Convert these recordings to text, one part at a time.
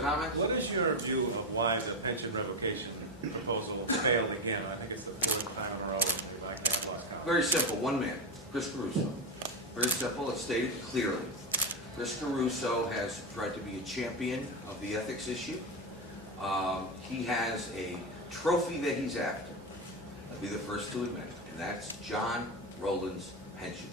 comments? What is your view of why the pension revocation proposal failed again? I think it's the third time in a row we'd like to have last comment. Very simple. One man, Chris Caruso. Very simple. It's stated clearly. Chris Caruso has tried to be a champion of the ethics issue. He has a trophy that he's after. I'll be the first to admit it, and that's John Rowland's pension.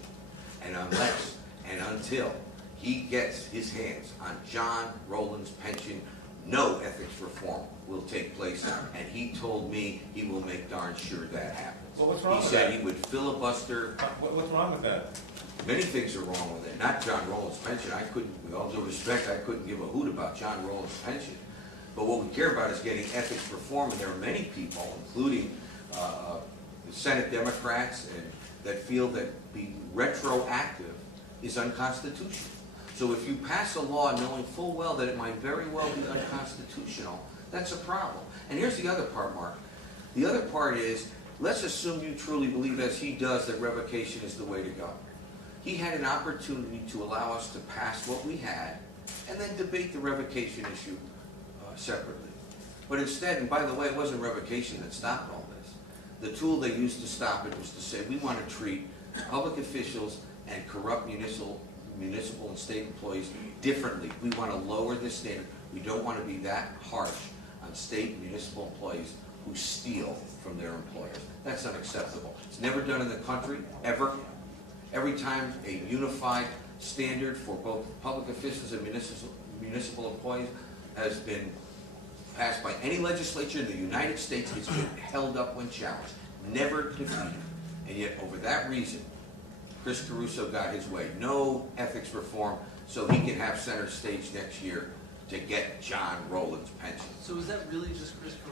And unless and until he gets his hands on John Rowland's pension, no ethics reform will take place, and he told me he will make darn sure that happens. Well, what's wrong he with said that? he would filibuster. What's wrong with that? Many things are wrong with it. Not John Rowland's pension. I couldn't, with all due respect, I couldn't give a hoot about John Rowland's pension. But what we care about is getting ethics reform, and there are many people, including the Senate Democrats, that feel that being retroactive is unconstitutional. So if you pass a law knowing full well that it might very well be unconstitutional, that's a problem. And here's the other part, Mark. The other part is, let's assume you truly believe, as he does, that revocation is the way to go. He had an opportunity to allow us to pass what we had and then debate the revocation issue separately. But instead, and by the way, it wasn't revocation that stopped all this. The tool they used to stop it was to say, we want to treat public officials and corrupt municipal and state employees differently. We want to lower this standard. We don't want to be that harsh on state and municipal employees who steal from their employers. That's unacceptable. It's never done in the country, ever. Every time a unified standard for both public officials and municipal employees has been passed by any legislature in the United States, it's been held up when challenged, never defeated. And yet, over that reason, Chris Caruso got his way. No ethics reform, so he can have center stage next year to get John Rowland's pension. So is that really just Chris Caruso?